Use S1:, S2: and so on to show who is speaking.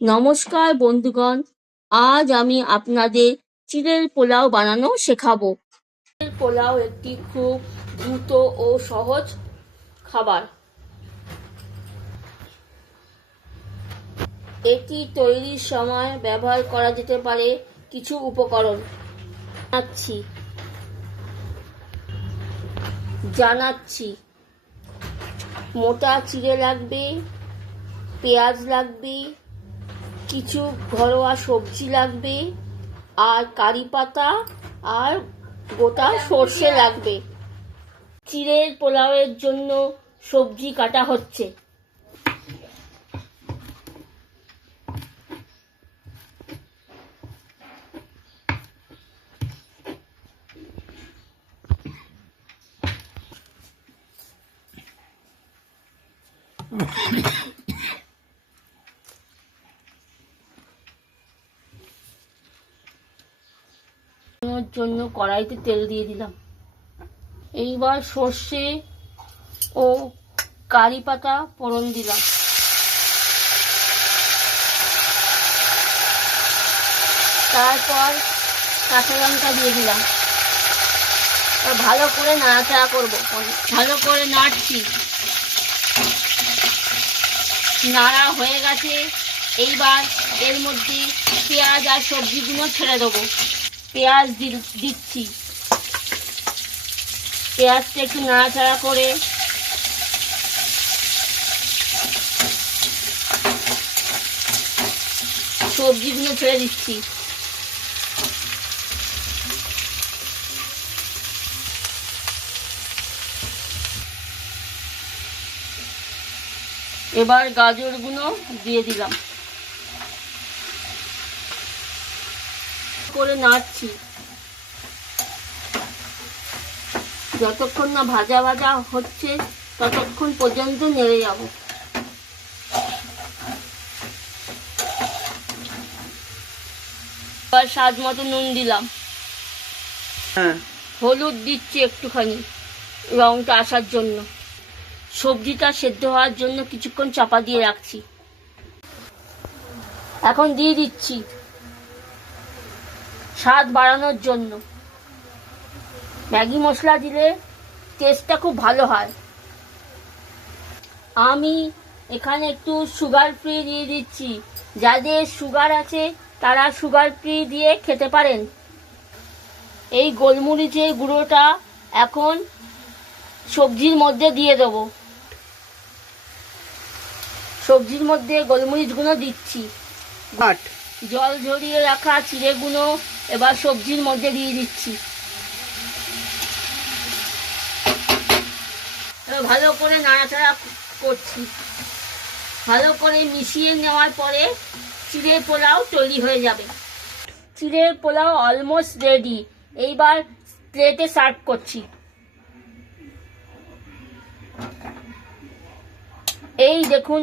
S1: নমস্কার বন্ধুগণ, আজ আমি আপনাদের চিড়ের পোলাও বানানো শেখাবো। চিড়ের পোলাও একটি খুব দ্রুত ও সহজ খাবার। এটি তৈরির সময় ব্যবহার করা যেতে পারে কিছু উপকরণ। জানাচ্ছি। জানাচ্ছি। মোটা চিড়ে লাগবে, পেঁয়াজ লাগবে কিছু ঘরোয়া সবজি লাগবে আর কারি পাতা আর গোটা সর্ষে লাগবে। চিড়ের পোলাওয়ের জন্য সবজি কাটা হচ্ছে। বানানোর জন্য কড়াইতে তেল দিয়ে দিলাম। এইবার সর্ষে ও কারি পাতা ফোড়ন দিলাম। তারপর কাঁচা লঙ্কা দিয়ে দিলাম। ভালো করে নাড়াচাড়া করব। ভালো করে নাড়ছি। নাড়া হয়ে গেছে। এইবার এর মধ্যে পেঁয়াজ আর সবজিগুলো ছেড়ে দেবো। পেঁয়াজ দিচ্ছি। পেঁয়াজটা একটু নাড়াচাড়া করে। সবজিগুলো ছেড়ে দিচ্ছি। এবার গাজরগুলো দিয়ে দিলাম। করে নাড়ছি। যতক্ষণ না ভাজা ভাজা হচ্ছে ততক্ষণ পর্যন্ত নেড়ে যাব। এবার স্বাদ মতো নুন দিলাম।
S2: হ্যাঁ।
S1: হলুদ দিচ্ছি একটুখানি রংটা আসার জন্য। সবজিটা সেদ্ধ হওয়ার জন্য কিছুক্ষণ চাপা দিয়ে রাখছি। এখন দিয়ে দিচ্ছি। স্বাদ বাড়ানোর জন্য। ম্যাগি মশলা দিলে টেস্টটা খুব ভালো হয়। আমি এখানে একটু সুগার ফ্রি দিয়ে দিচ্ছি। যাদের সুগার আছে তারা সুগার ফ্রি দিয়ে খেতে পারেন। এই গোলমরিচের গুঁড়োটা এখন সবজির মধ্যে দিয়ে দেবো। সবজির মধ্যে গোলমরিচগুলো দিচ্ছি।
S2: বাট
S1: জল ঝরিয়ে রাখা চিড়েগুলো এবার সবজির মধ্যে দিয়ে দিচ্ছি। ভালো করে নাড়াচাড়া করছি। ভালো করে মিশিয়ে নেওয়ার পরে চিড়ের পোলাও তৈরি হয়ে যাবে। চিড়ের পোলাও অলমোস্ট রেডি এইবার প্লেটে সার্ভ করছি। এই দেখুন